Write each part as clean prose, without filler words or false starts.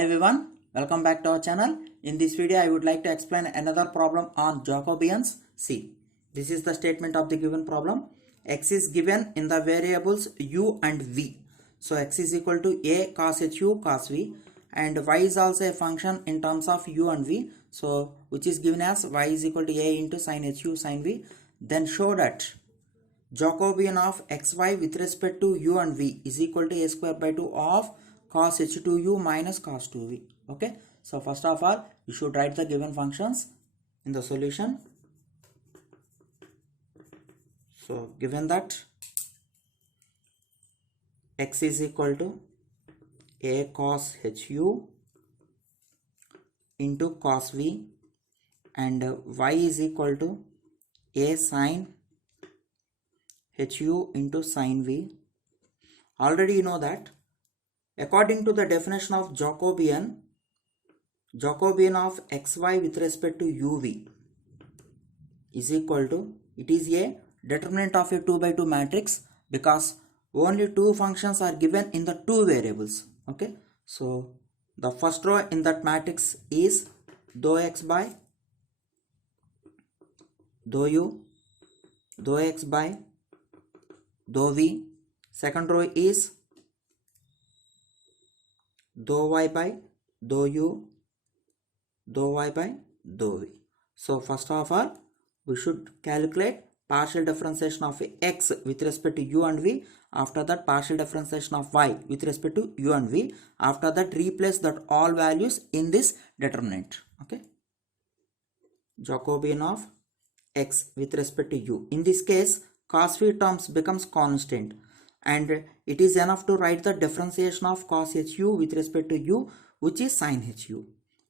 everyone, welcome back to our channel. In this video I would like to explain another problem on Jacobians. See, this is the statement of the given problem. X is given in the variables u and v. So x is equal to a cos hu cos v, and y is also a function in terms of u and v. So which is given as y is equal to a into sin hu sin v. Then show that Jacobian of xy with respect to u and v is equal to a square by 2 of cos h2u minus cos 2v. Okay, so first of all you should write the given functions in the solution. So given that x is equal to a cos hu into cos v and y is equal to a sin hu into sin v. Already you know that according to the definition of Jacobian of xy with respect to uv is equal to, it is a determinant of a 2 by 2 matrix because only two functions are given in the two variables. Okay, so the first row in that matrix is dou x by dou u, dou x by dou v. Second row is dou y by dou u, dou y by dou v. So first of all we should calculate partial differentiation of x with respect to u and v. After that partial differentiation of y with respect to u and v. After that replace that all values in this determinant. Okay, Jacobian of x with respect to u. In this case cos v terms becomes constant, and it is enough to write the differentiation of cos hu with respect to u, which is sin hu.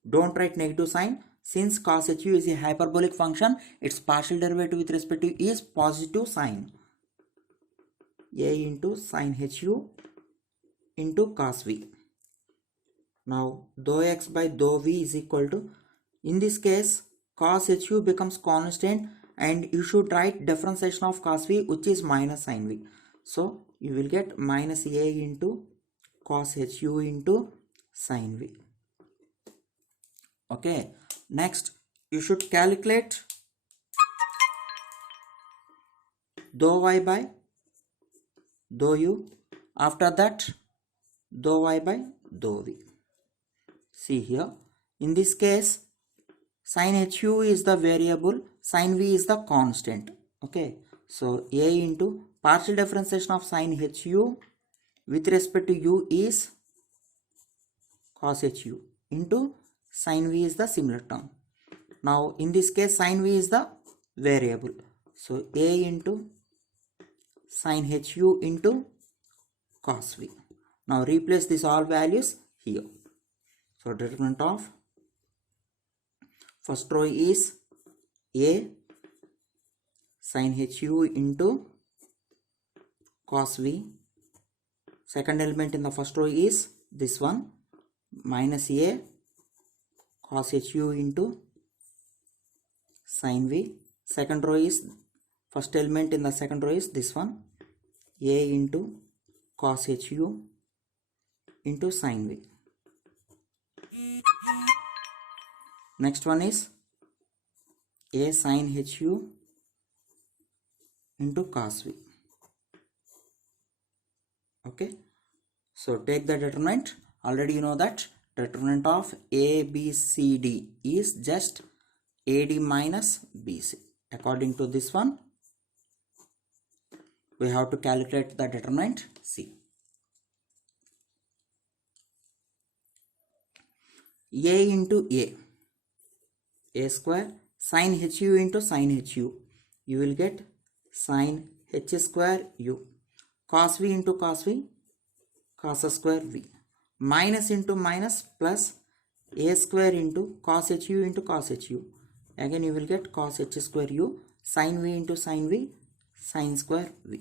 Don't write negative sign. Since cos hu is a hyperbolic function, its partial derivative with respect to is positive sign. A into sin hu into cos v. Now dou x by dou v is equal to, in this case cos hu becomes constant and you should write differentiation of cos v, which is minus sin v. So you will get minus a into cos hu into sin v. Okay, next you should calculate dou y by dou u. After that dou y by dou v. See here, in this case sin hu is the variable, sin v is the constant. Okay, so a into partial differentiation of sin hu with respect to u is cos hu into sin v is the similar term. Now in this case sin v is the variable, so a into sin hu into cos v. Now replace these all values here. So determinant of first row is a sin hu into cos v. Second element in the first row is this one, minus a cos hu into sin v. Second row is, first element in the second row is this one, a into cos hu into sin v. Next one is a sin hu into cos v. Okay, so take the determinant. Already you know that determinant of a b c d is just ad minus bc. According to this one we have to calculate the determinant. See, a into a square sin hu into sin hu, you will get sin h square u, cos v into cos v, cos square v, minus into minus plus a square into cos hu into cos hu. Again you will get cos h square u, sin v into sin v, sin square v.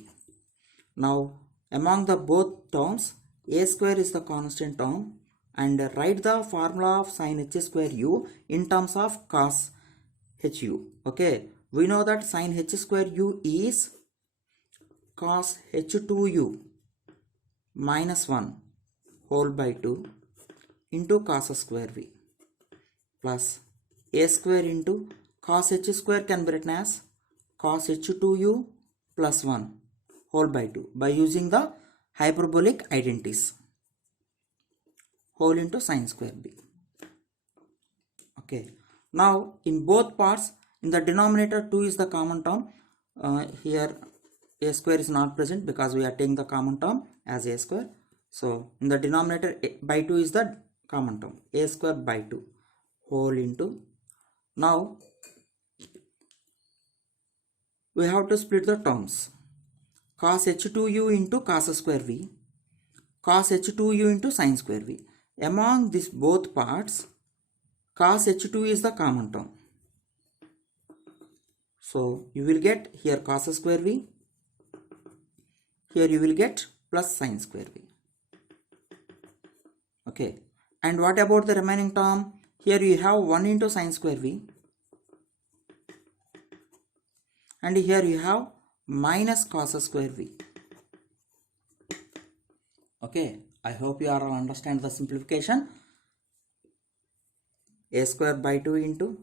Now among the both terms a square is the constant term, and write the formula of sin h square u in terms of cos hu. Okay, we know that sin h square u is cos h2u minus 1 whole by 2 into cos square v plus a square into cos h square can be written as cos h2u plus 1 whole by 2 by using the hyperbolic identities whole into sin square b. Okay, now in both parts, in the denominator 2 is the common term. Here a square is not present because we are taking the common term as a square. So in the denominator by 2 is the common term, a square by 2 whole into. Now we have to split the terms. Cos h2u into cos square v, cos h2u into sin square v. Among these both parts, cos h2 is the common term. So you will get here cos square v, here you will get plus sin square v. Okay, and what about the remaining term? Here you have 1 into sin square v, and here you have minus cos square v. Okay, I hope you all understand the simplification. A square by 2 into,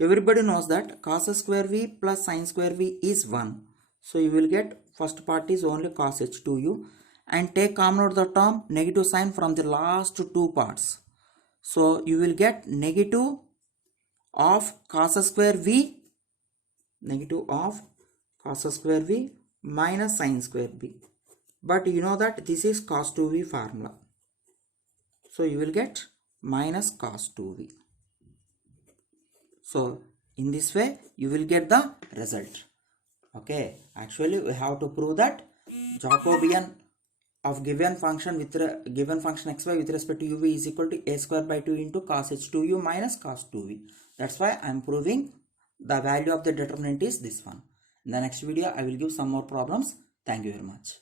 everybody knows that cos square v plus sin square v is 1. So you will get first part is only cos h2u, and take common out the term negative sign from the last two parts. So you will get negative of cos square v, negative of cos square v minus sin square v. But you know that this is cos 2v formula. So you will get minus cos 2v. So in this way you will get the result. Okay, actually we have to prove that Jacobian of given function with given function xy with respect to uv is equal to a square by 2 into cos h2u minus cos 2v. That's why I am proving the value of the determinant is this one. In the next video I will give some more problems. Thank you very much.